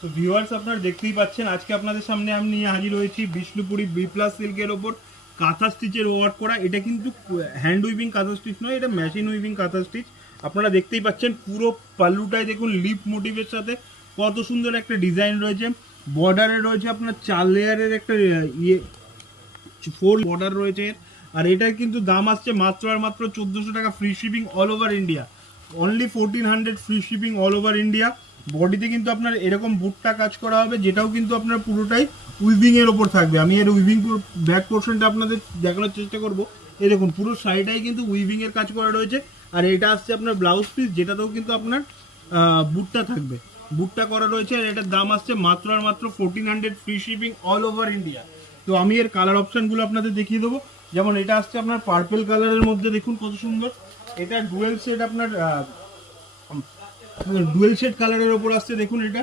তো ভিউয়ার্স আপনারা দেখতেই পাচ্ছেন আজকে আপনাদের সামনে আমি নিয়ে হাজির হয়েছি বিষ্ণুপুরি বি প্লাস সিল্কের ওপর কাঁথা স্টিচের ওয়ার্ক করা। এটা কিন্তু হ্যান্ড উইভিং কাঁথা স্টিচ নয়, এটা মেশিন উইভিং কাঁথা স্টিচ। আপনারা দেখতেই পাচ্ছেন পুরো পাল্লুটায় দেখুন লিপ মোটিভের সাথে কত সুন্দর একটা ডিজাইন রয়েছে। বর্ডারে রয়েছে আপনার 4 লেয়ারের একটা 4 বর্ডার রয়েছে। আর এটার কিন্তু দাম আসছে মাত্র আর মাত্র 1400 টাকা, free shipping all over India. Only 1400 free shipping all over India. বডিতে কিন্তু আপনার এরকম বুটটা কাজ করা হবে, যেটাও কিন্তু আপনার পুরোটাই উইভিং এর ওপর থাকবে। আমি এর উইভিং ব্যাক পোর্শনটা আপনাদের দেখানোর চেষ্টা করব। এই দেখুন পুরো শাড়িটাই কিন্তু উইভিং এর কাজ করা রয়েছে। আর এটা আসছে আপনার ব্লাউজ পিস, যেটাতেও কিন্তু আপনার বুটটা থাকবে, বুটটা করা রয়েছে। আর এটার দাম আসছে মাত্র আর মাত্র 1400 free shipping all over India. তো আমি এর কালার অপশনগুলো আপনাদের দেখিয়ে দেবো। যেমন এটা আসছে আপনার পার্পল কালারের মধ্যে, দেখুন কত সুন্দর। এটা ডুয়েল শেড আপনার ডুয়েল শেড কালারের ওপর আসছে, দেখুন এটা